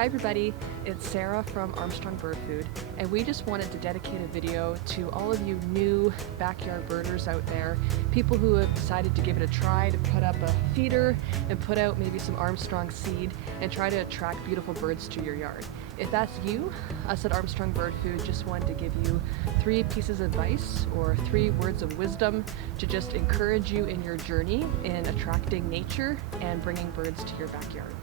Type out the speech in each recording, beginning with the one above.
Hi everybody, it's Sarah from Armstrong Bird Food, and we just wanted to dedicate a video to all of you new backyard birders out there, people who have decided to give it a try, to put up a feeder and put out maybe some Armstrong seed and try to attract beautiful birds to your yard. If that's you, us at Armstrong Bird Food just wanted to give you 3 pieces of advice or 3 words of wisdom to just encourage you in your journey in attracting nature and bringing birds to your backyard.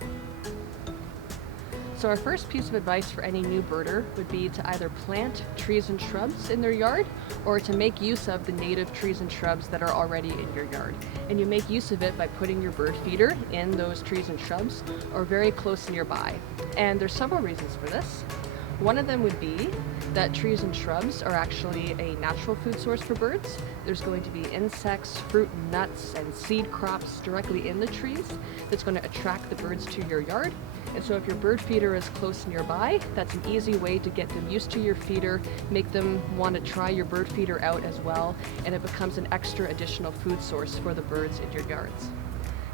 So our first piece of advice for any new birder would be to either plant trees and shrubs in their yard or to make use of the native trees and shrubs that are already in your yard. And you make use of it by putting your bird feeder in those trees and shrubs or very close nearby. And there's several reasons for this. One of them would be that trees and shrubs are actually a natural food source for birds. There's going to be insects, fruit, nuts, and seed crops directly in the trees that's going to attract the birds to your yard. And so if your bird feeder is close nearby, that's an easy way to get them used to your feeder, make them want to try your bird feeder out as well, and it becomes an extra additional food source for the birds in your yards.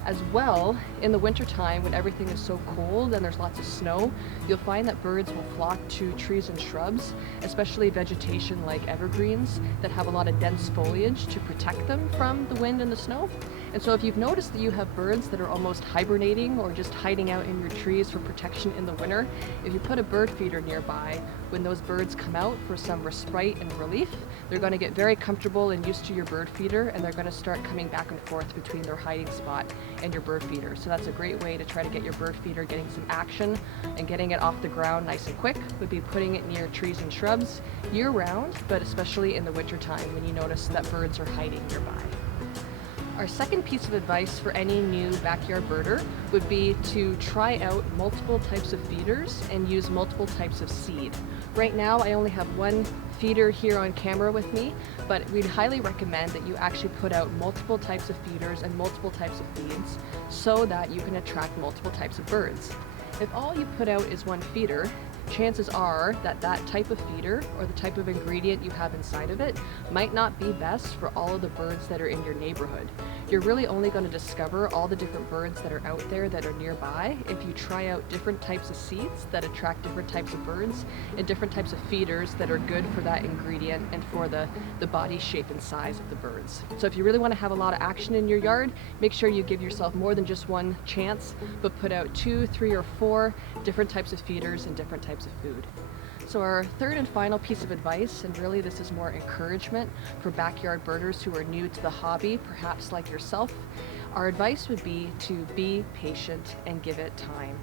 As well, in the wintertime when everything is so cold and there's lots of snow, you'll find that birds will flock to trees and shrubs, especially vegetation like evergreens that have a lot of dense foliage to protect them from the wind and the snow. And so if you've noticed that you have birds that are almost hibernating or just hiding out in your trees for protection in the winter, if you put a bird feeder nearby, when those birds come out for some respite and relief, they're going to get very comfortable and used to your bird feeder, and they're going to start coming back and forth between their hiding spot and your bird feeder. So that's a great way to try to get your bird feeder getting some action and getting it off the ground nice and quick, would be putting it near trees and shrubs year round, but especially in the winter time when you notice that birds are hiding nearby. Our second piece of advice for any new backyard birder would be to try out multiple types of feeders and use multiple types of seed. Right now I only have one feeder here on camera with me, but we'd highly recommend that you actually put out multiple types of feeders and multiple types of feeds so that you can attract multiple types of birds. If all you put out is one feeder, chances are that that type of feeder or the type of ingredient you have inside of it might not be best for all of the birds that are in your neighborhood. You're really only going to discover all the different birds that are out there that are nearby if you try out different types of seeds that attract different types of birds and different types of feeders that are good for that ingredient and for the body shape and size of the birds. So if you really want to have a lot of action in your yard, make sure you give yourself more than just one chance, but put out 2, 3, or 4 different types of feeders and different types of food. So our third and final piece of advice, and really this is more encouragement for backyard birders who are new to the hobby, perhaps like yourself, our advice would be to be patient and give it time.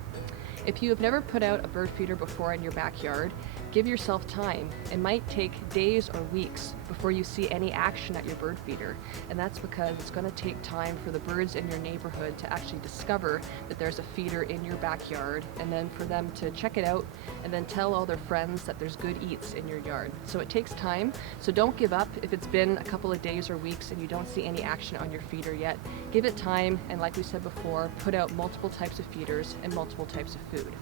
If you have never put out a bird feeder before in your backyard, give yourself time. It might take days or weeks before you see any action at your bird feeder, and that's because it's going to take time for the birds in your neighborhood to actually discover that there's a feeder in your backyard, and then for them to check it out and then tell all their friends that there's good eats in your yard. So it takes time, so don't give up if it's been a couple of days or weeks and you don't see any action on your feeder yet. Give it time, and like we said before, put out multiple types of feeders and multiple types of food.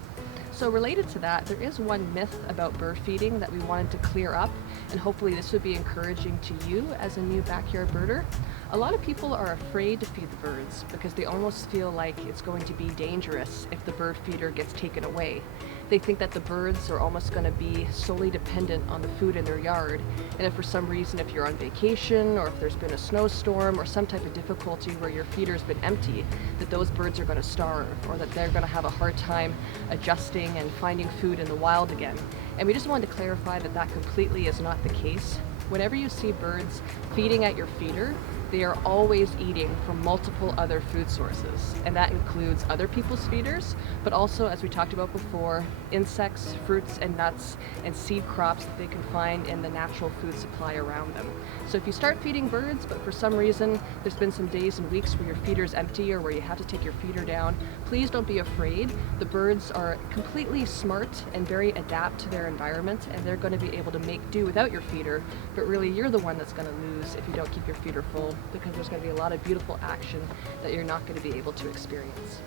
So related to that, there is one myth about bird feeding that we wanted to clear up, and hopefully this would be encouraging to you as a new backyard birder. A lot of people are afraid to feed the birds because they almost feel like it's going to be dangerous if the bird feeder gets taken away. They think that the birds are almost going to be solely dependent on the food in their yard, and if for some reason, if you're on vacation or if there's been a snowstorm or some type of difficulty where your feeder's been empty, that those birds are going to starve or that they're going to have a hard time adjusting and finding food in the wild again. And we just wanted to clarify that that completely is not the case. Whenever you see birds feeding at your feeder, they are always eating from multiple other food sources, and that includes other people's feeders, but also, as we talked about before, insects, fruits and nuts, and seed crops that they can find in the natural food supply around them. So if you start feeding birds, but for some reason there's been some days and weeks where your feeder's empty or where you have to take your feeder down, please don't be afraid. The birds are completely smart and very adapt to their environment, and they're going to be able to make do without your feeder, but really you're the one that's going to lose if you don't keep your feeder full, because there's going to be a lot of beautiful action that you're not going to be able to experience.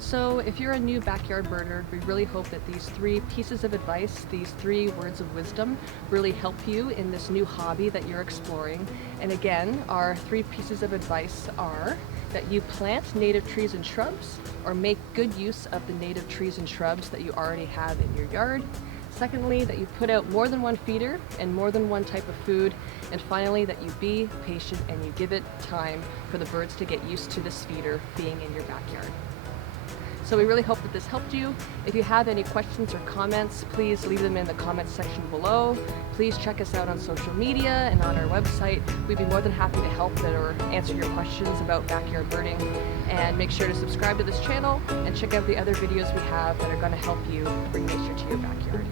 So if you're a new backyard birder, we really hope that these 3 pieces of advice, these 3 words of wisdom, really help you in this new hobby that you're exploring. And again, our 3 pieces of advice are that you plant native trees and shrubs, or make good use of the native trees and shrubs that you already have in your yard. Secondly, that you put out more than one feeder and more than one type of food. And finally, that you be patient and you give it time for the birds to get used to this feeder being in your backyard. So we really hope that this helped you. If you have any questions or comments, please leave them in the comments section below. Please check us out on social media and on our website. We'd be more than happy to help or answer your questions about backyard birding. And make sure to subscribe to this channel and check out the other videos we have that are going to help you bring nature to your backyard.